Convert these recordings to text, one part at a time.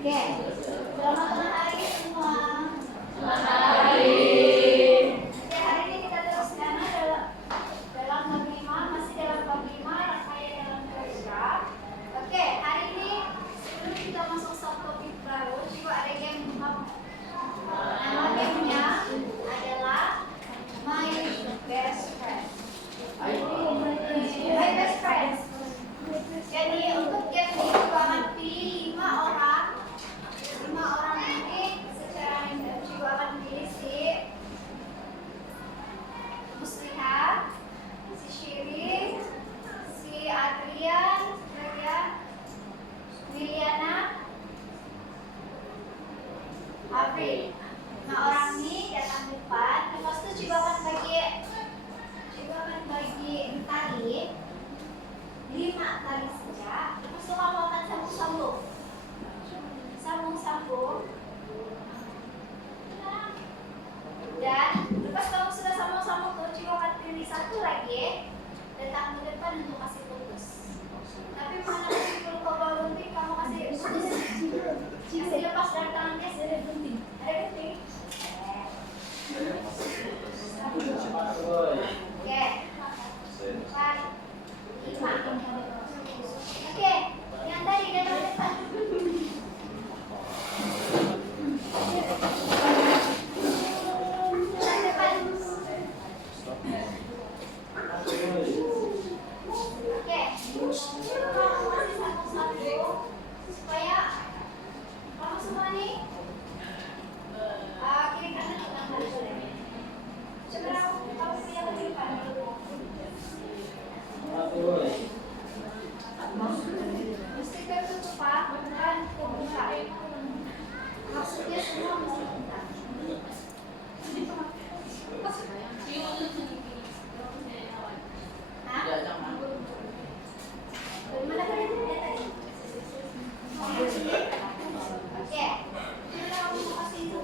Oke, selamat tengah hari semua. Selamat hari. Oke, hari ini kita teruskan dalam bab 5, masih dalam bab 5, rangkaian dalam gereja. Oke, hari ini sebelum kita masuk subtopik baru, juga ada game. Nama gamenya adalah My Best Friend. My Best Friend. Jadi untuk game ini juga akan pilih 5 orang. 5 orang ini secara random juga akan pilih si Muslihat, si Shirin, si Adrian, Miliana, April. Nah, orang ini datang depan. Lepas itu juga akan bagi tali 5 tali saja. Lepas itu kamu akan sambung-sambung. Dan lepas kamu sudah sambung-sambung tuh, juga akan pilih satu lagi datang ke depan untuk kasih putus. Tapi mana kalau kau gunting, kamu kasih putus. Kasih lepas dari tangan dia, ada gunting. Oke. 4, 5. Oke, yang tadi datang depan. Maksudnya semua mesti kita. Bagaimana kalian lihat tadi? Oke. Kita mau kasih itu.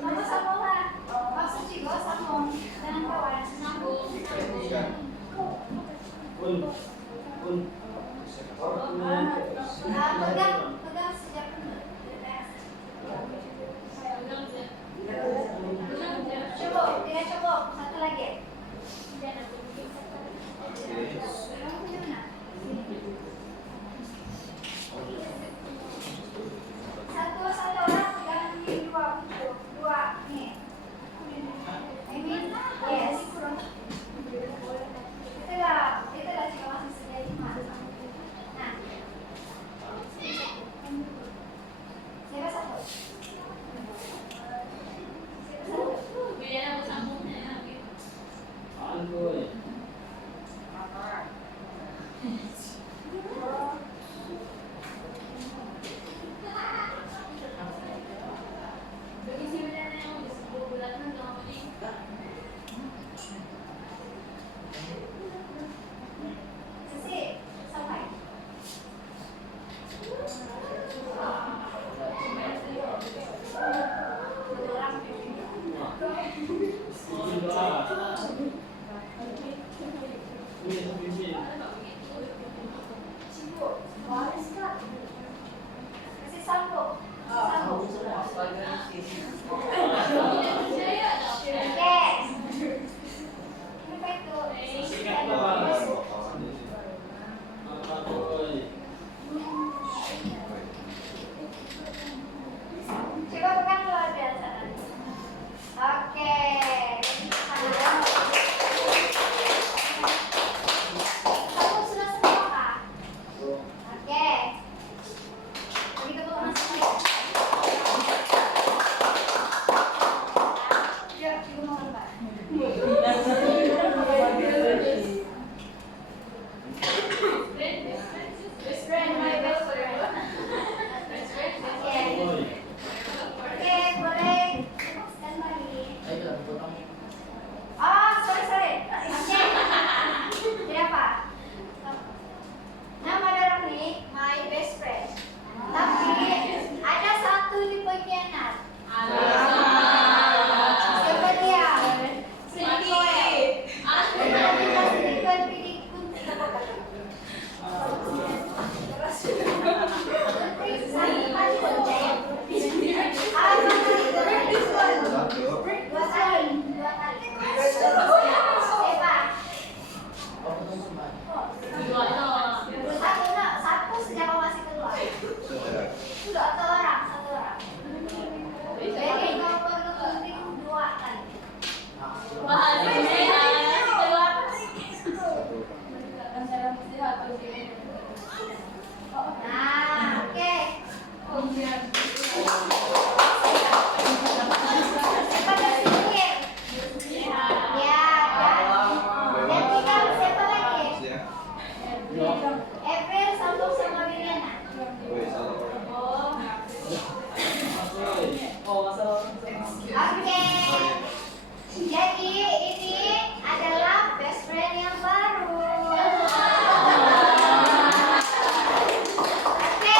Mama sambunglah. Maksud juga sambung. Jangan kawan, sambung. Pegang sejak cukup, tidak cukup. Satu lagi. Satu orang pegang ini dua nih. Yes. Itulah jika masih sedia 5. Nah, Satu sejak kamu masih keluar. Sudah satu orang. Jadi kau perlu gunting 2 kali. Nah, oke. Siapa berpikir? Ya, dan tinggal siapa lagi? April sambung sama Wiliana. Oke. Jadi ini adalah best friend yang baru. Oke.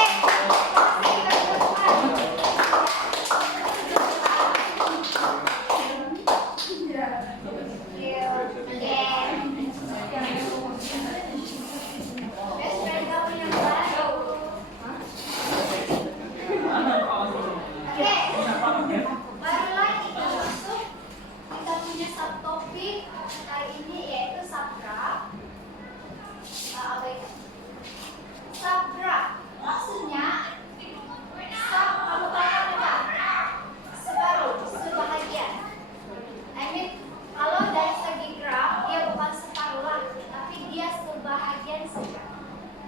Best friend kamu yang baru. Oke. Baru lagi kita masuk. Kita punya subtopik kali ini yaitu subgraph. Subgraph maksudnya sub kamu tahu apa? Sebahagian. I mean kalau dari segi graf dia bukan separuh lah, tapi dia sebahagian saja.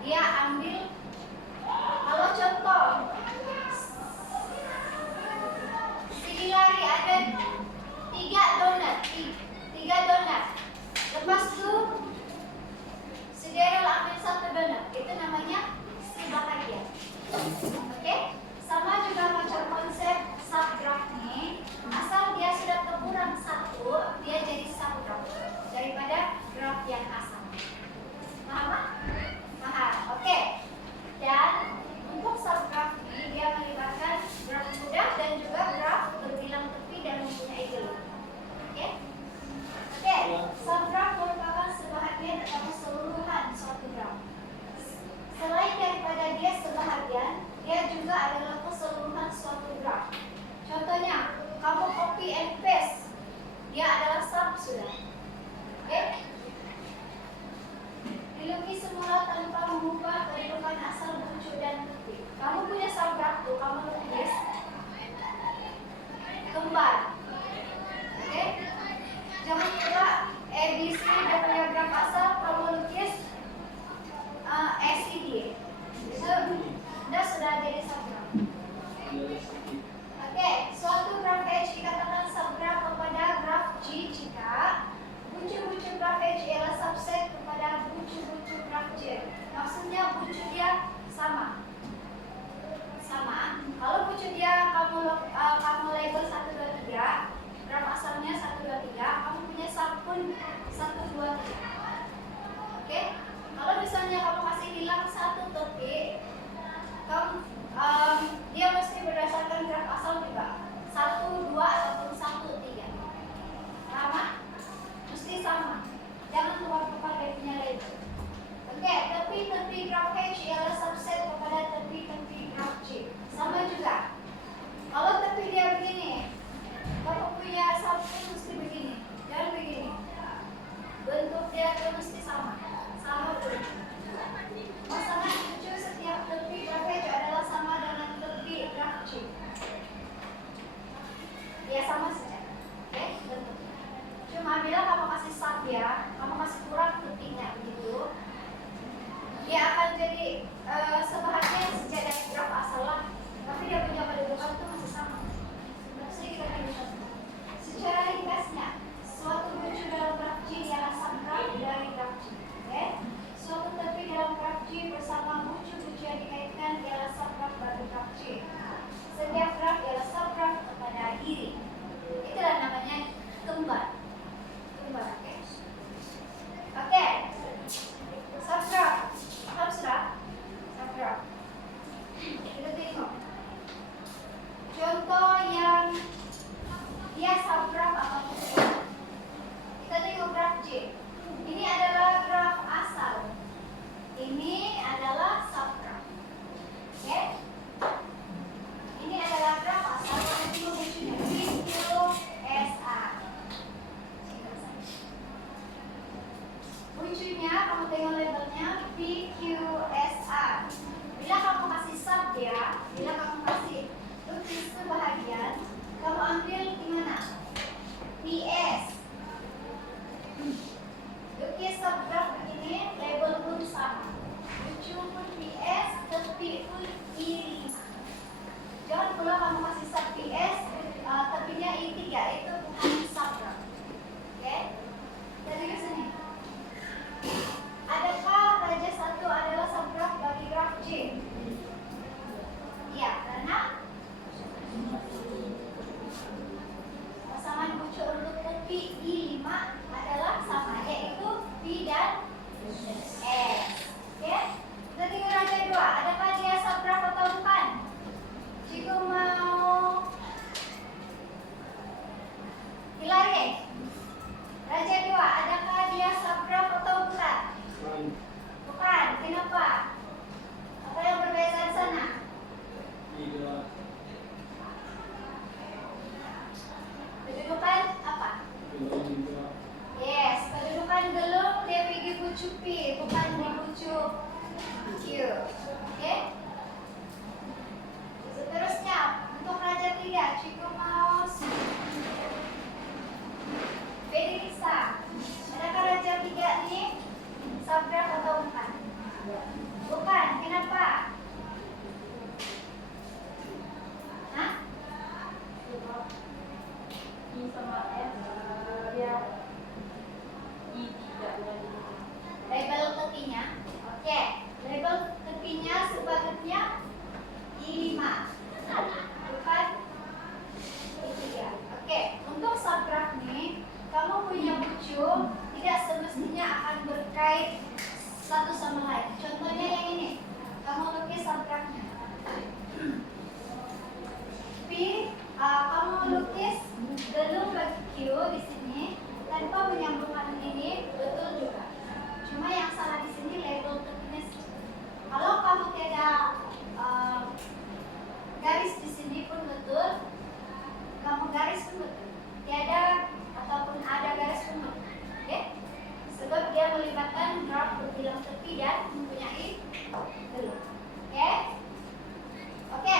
Dia ambil kalau contoh lari ada 3 donat. Lepas itu si Daryl ambil 1 donat. Itu namanya sebahagian. Oke? Sama juga macam konsep subgraph nih. Asal dia sudah kekurang 1, dia jadi subgraph daripada graf yang asal. Paham? Paham. Oke. Dan untuk subgraph ini dia melibatkan graf mudah dan juga graf berbilang tepi dan mempunyai jalur. Oke? Oke. Subgraph merupakan sebahagian atau keseluruhan suatu graf. Selain daripada dia sebahagian, dia juga adalah keseluruhan suatu graf. Contohnya, kamu copy and paste, dia adalah sub sudah. Oke? Dilukis semula tanpa mengubah kedudukan asal bucu dan tepi. Kamu punya subgraph tuh, kamu lukis kembar. Oke? Jangan lupa ABC dan punya graf asal, kamu lukis SCD. Sudah jadi subgraph. Oke, suatu graf H dikatakan subgraph kepada graf G jika bucu-bucu graf H ialah subset kepada bucu-bucu graf J. Maksudnya bucu dia sama. Kalau bucu dia kamu label 1, 2, 3, graf asalnya 1, 2, 3, kamu punya sub pun 1, 2, 3. ambil di mana? PS. Lukis subgraf begini, label pun sama. Ujung pun PS, tepi pun I5. Jangan pula kamu kasih sub PS, tepinya I3, itu bukan subgraf. Oke? Dari ke sini. Adakah raja 1 adalah subgraf bagi graf J? Iya, karena pasangan pucuk urut tepi I5 adalah sama, yaitu P dan S. Oke? Kita tinggal raja 2. Adakah dia subgraf atau bukan? Jika mau Hilary, raja 2, adakah dia subgraf atau bukan? Bukan. Kenapa? Apa yang berbeda di sana? Kedudukan apa? Yes, kedudukan gelung dia pergi pucuk P, bukan di pucuk Q. Oke? Seterusnya, untuk raja 3, Cikgu mau Felisa. Adakah raja 3 ini subgraf atau bukan? Bukan. Kenapa? Hah? I sama S dia I tidak. Label tepinya. Oke. Label tepinya sebaliknya I5. Bukan I3. Oke. Untuk subgraf nih, kamu punya pucuk tidak semestinya akan berkait satu sama lain. Contohnya yang ini. Kamu lukis subgrafnya. Kamu lukis gelung bagi Q di sini tanpa menyambungkan ini, betul juga. Cuma yang salah di sini label tepinya. Kalau kamu tidak garis di sini pun betul, kamu garis pun betul. Tiada ataupun ada garis pun betul. Oke? Sebab dia melibatkan graf berbilang tepi dan mempunyai gelung. Oke? Oke.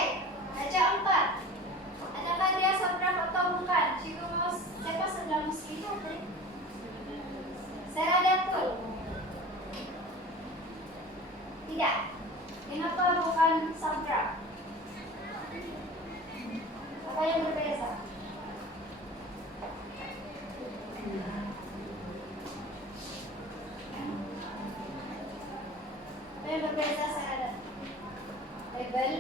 Raja 4. Adakah dia subgraf atau bukan? Cikgu mau siapa sedang muslihat tadi? Seradatul. Tidak. Kenapa bukan subgraf? Apa yang berbeza? Apa yang berbeza Seradat? Label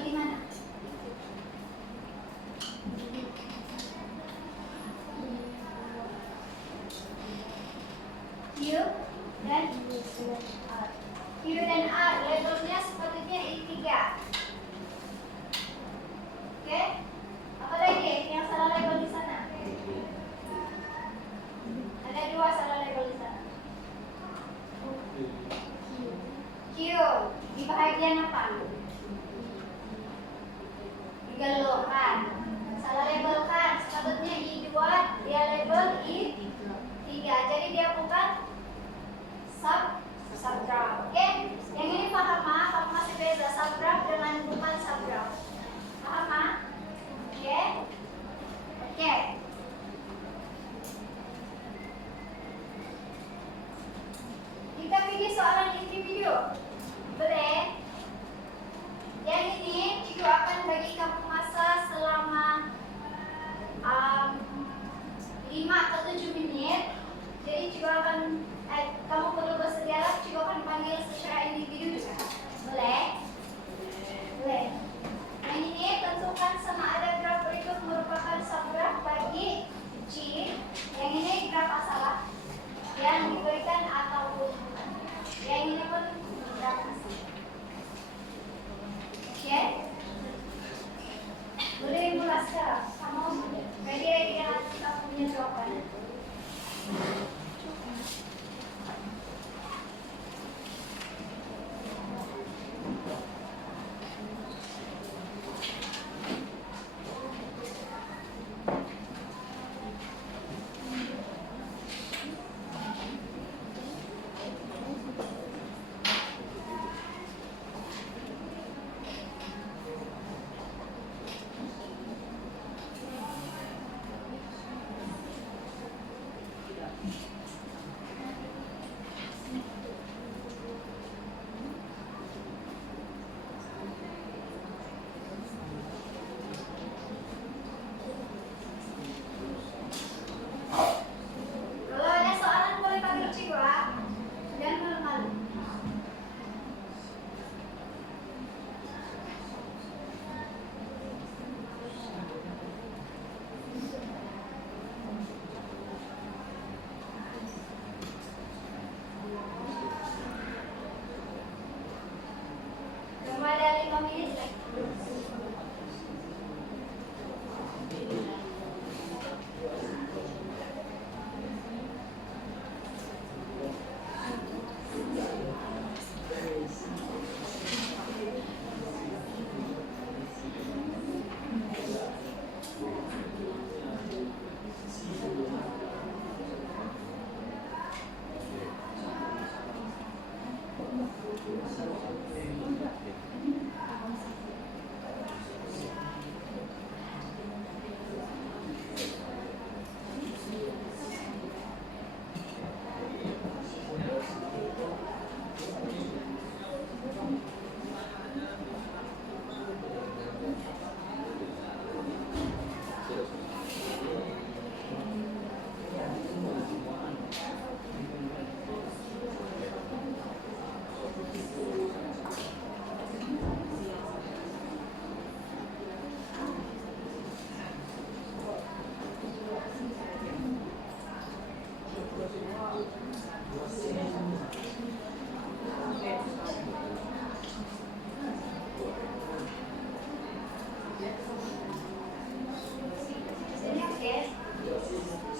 di mana? Q dan R. Q dan R labelnya sepatutnya I3. Oke? Apa lagi yang salah label di sana? Ada 2 salah label di sana. Q di bahagian apa? Digelungkan. Salah label kan? Sepatutnya I2, dia label I3. Jadi dia bukan subgraf. Oke? Yang ini paham mah? Kamu masih beda subgraf dengan bukan subgraf. Paham mah? Oke? Oke. Kita pilih soalan individu. Boleh? Yang ini Cikgu akan bagi kamu masa selama 5 atau 7 menit. Jadi Cikgu akan kamu perlu bersedialah, Cikgu akan panggil secara individu juga. Boleh? Boleh. Yang ini tentukan sama ada graf berikut merupakan subgraf bagi C. Yang ini graf asalah yang diberikan ataupun bukan. Yang ini pun graf asalah. Oke? Boleh mulai sekarang. Kamu ready dengan kita punya jawaban. Kalau ada soalan boleh pakai cikgu dan malu-malu. Cuma ada 5 menit lagi. Sini oke.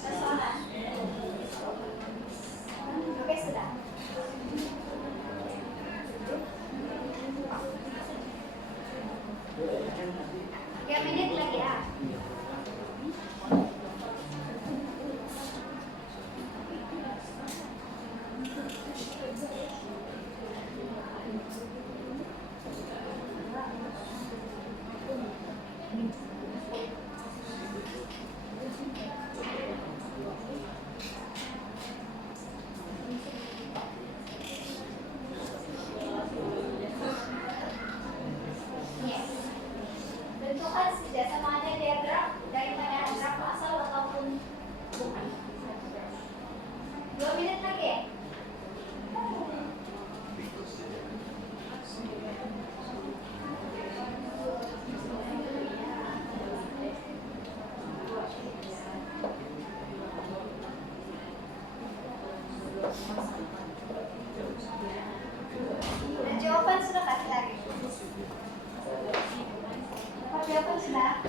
Ada soalan? Oke sudah. 3 menit lagi ya. Tentukan saja sama ada diagram dari mana graf asal ataupun bukan. 2 menit lagi ya. Dan jawaban sudah kasih lagi. Jawaban sudah.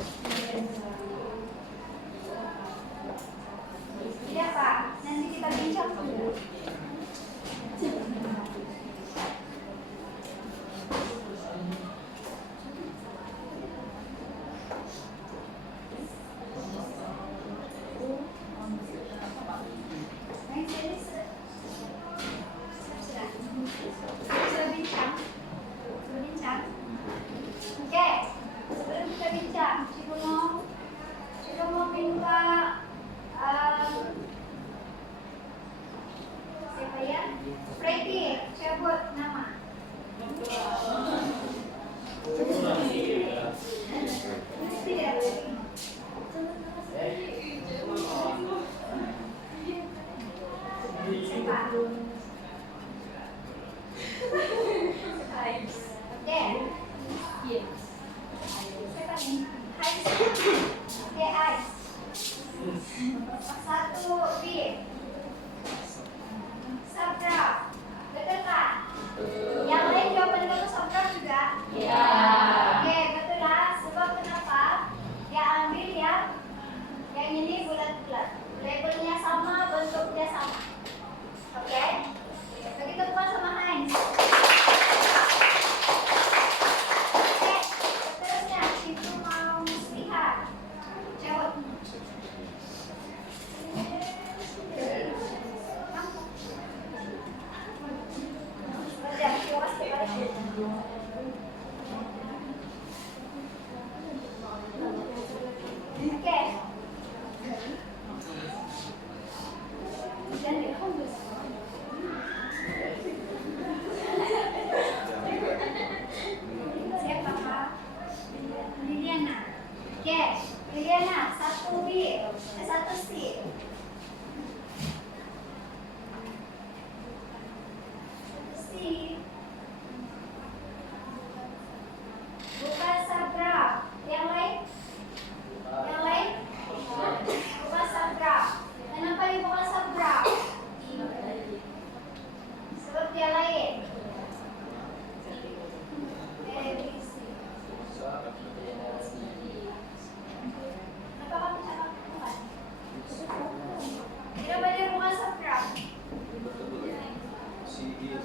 Tidak Pak, nanti kita bincang dulu. Sudah bincang. Oke, sebelum kita bincang, Cikgu mau minta siapa ya? Freddy, sebut nama. Tidak. Siapa? Oke. Siapa nih? Ais. Oke, Ais. 1 B. Sabra. Betul kan? Yang lain jawaban kamu sabra juga? Iya. Oke, betul lah. Sebab kenapa? Dia ambil yang ini bulat-bulat. Labelnya sama, bentuknya sama. Oke?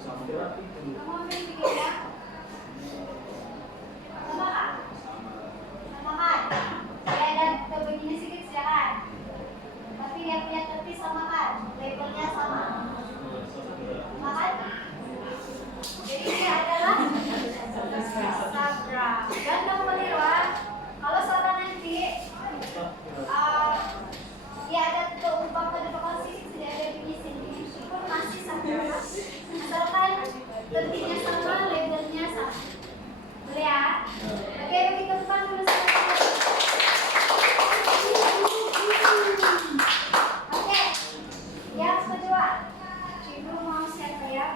Kamu ambil tiga. Sama kan? Sama kan? Ya dan ke begini sedikit silakan. Tapi dia punya tepi sama kan? Labelnya sama. Sama kan? Jadi dia adalah sabra. Dan kamu melihat kalau sabra nanti dia ada umpam pada posisi sudah ada di sini. Itu masih sabra. Asalkan tepinya sama, labelnya sama. Boleh ya? Oke, begitu bukan dulu Oke, yang kedua, Cikgu mau siapa ya?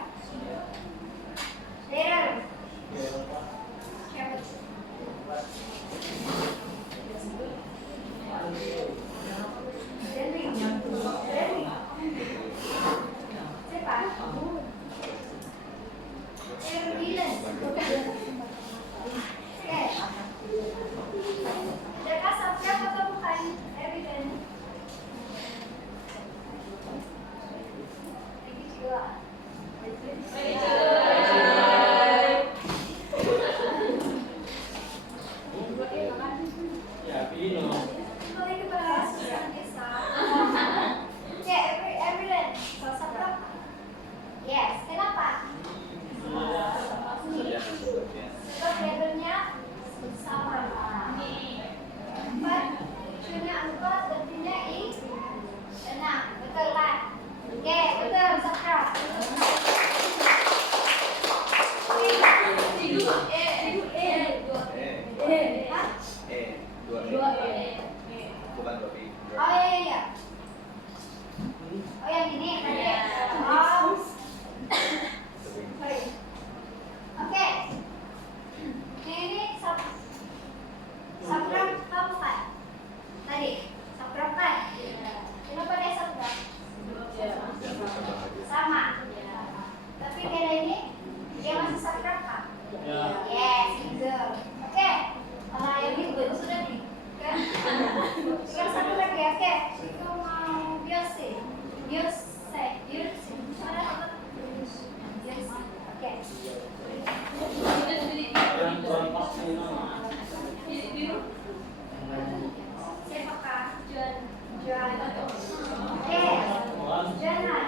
Daryl. Siapa? Denny. Siapa? Erwilen. Oke. Adakah subjek atau bukan? Erwilen. Lagi juga. Kembali kepada Susan Desa. Oke, Erwilen. Sosok berapa? Yes. Kenapa? Sebab labelnya sama. Empat, lucunya 4, artinya I 6. Betul kan? Oke, betul. Subtract. Oh iya. Oh yang ini tadi. Oh. Sorry. Oke. Ini subtract apa kan? Tadi subtract kan? Kenapa dia subtract? Sama. Tapi kira ini dia masih subtract kan? Yes, betul. Oke. Kalau yang ini sudah nih. Kan? Sekarang satu lagi, oke. Itu mau biose. Ada apa? Biose. Oke. Siapakah? Juan. Oke. Jana.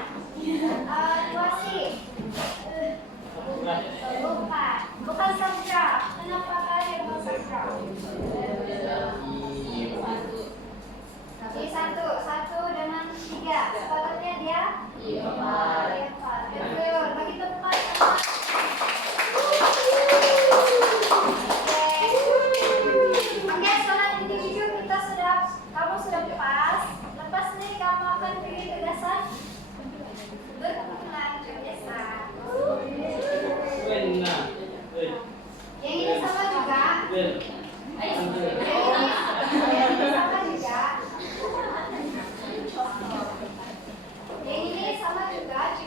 Tuasi. Bukan sabra. Kenapa kalian bukan sabra? Satu dengan 3. Sepatutnya dia? Empat. Betul. Bagi tempat. Oke, soal individu kamu sudah pas. Lepas nih kamu akan pilih gagasan berkumpulan kebiasaan. Yang ini sama juga. Yang ini sama juga. Yang ini sama juga,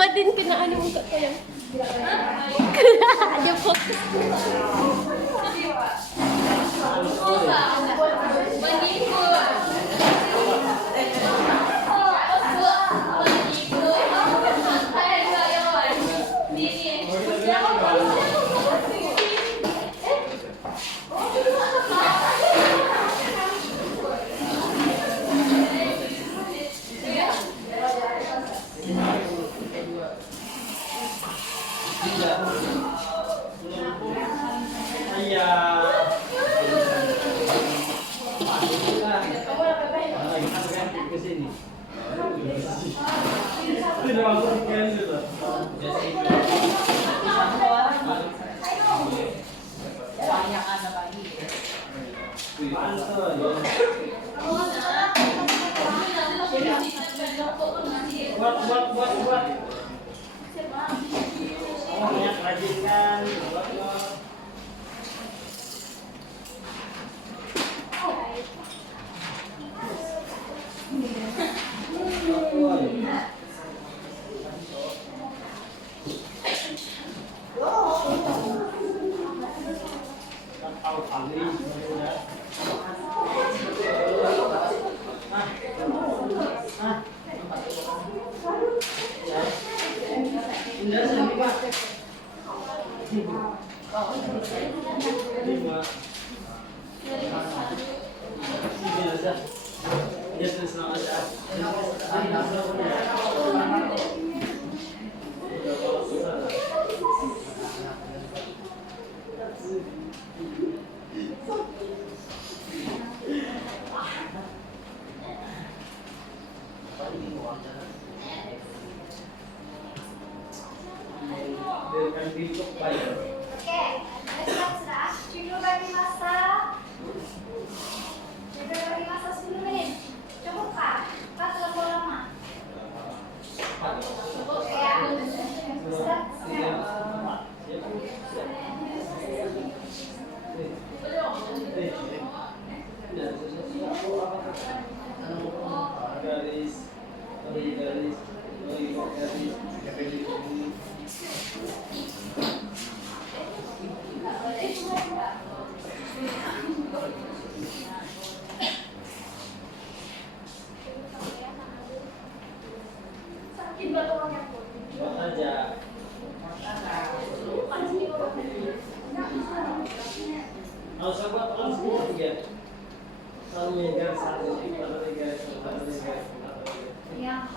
Padin kinaan yung muka ko yan. Ada fokus. Buat. Banyak rajinkan. Ya.